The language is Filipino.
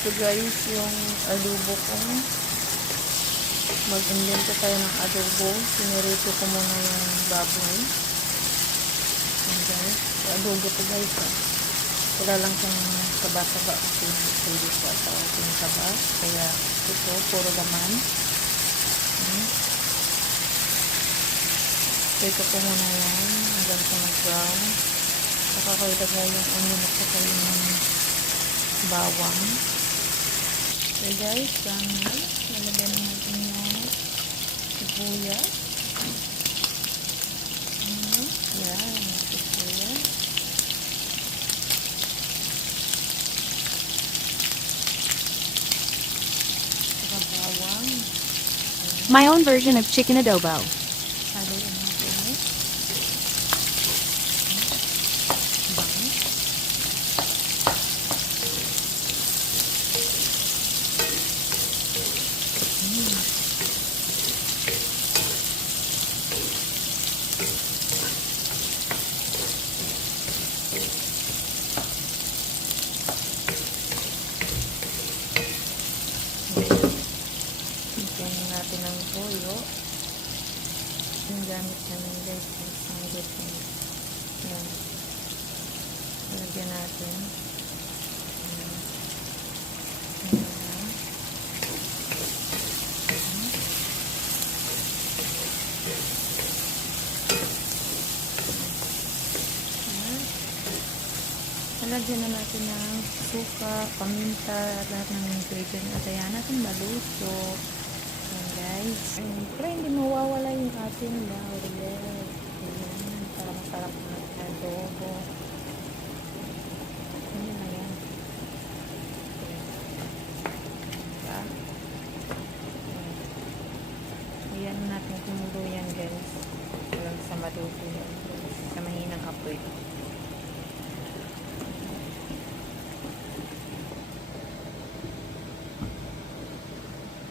Ito guys, yung adobo ko. Mag-invento tayo ng adobo. Sinirito ko muna yung baboy. Yan guys. Adobo to guys. Wala lang kung saba-saba kasi pwede ko sa ating saba. Kaya ito, puro laman. Ito ko muna yan. Hanggang sa mag-brown. Saka ko ilagay yung onion at saka yung bawang. Okay guys, nalagyan natin yung sibuyas. Yan, sibuyas. Saka bawang. My own version of chicken adobo. Haluin natin. Bawang. Bigyan natin ng toyo. Yung gamit namin guys, ang getting. Yan. Lagyan natin. Lagyan na natin ng suka, paminta, at lahat ng ingredient. At ayan natin maluto. Ayan guys. Siyempre, hindi mawawala yung ating laurel. Ayan, para masarap na adobo. Ayan na yan. Diba? Ayan natin kumulo yan guys. Hanggang sa maluto yan. Sa mahinang apoy.